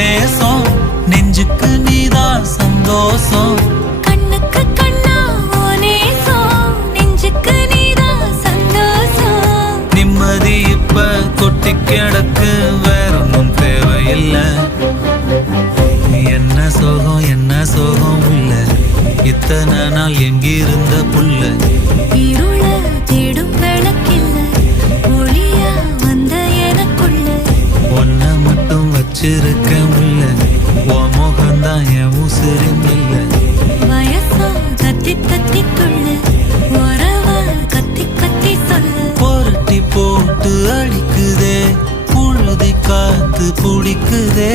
நேசம். நெஞ்சுக்கு நீதான் சந்தோஷம். கண்ணுக்கு கண்ணா நேசம். நெஞ்சுக்கு நீதான் சந்தோஷம். நிம்மதி இப்ப கொட்டி கிடக்கு வேற ஒன்றும் தேவையில்லை. என்ன சோகம் என்ன சோகம் உள்ள. இத்தனை நாள் எங்கிருந்த புள்ள. வச்சிருக்க முல்ல உன் முகம்தான் என் இல்ல வயசா தத்தி தத்தி துள்ளு உறவா கத்தி கத்தி சொல்லு. புரட்டி போட்டு அடிக்குதே. புழுதி காத்து பிடிக்குதே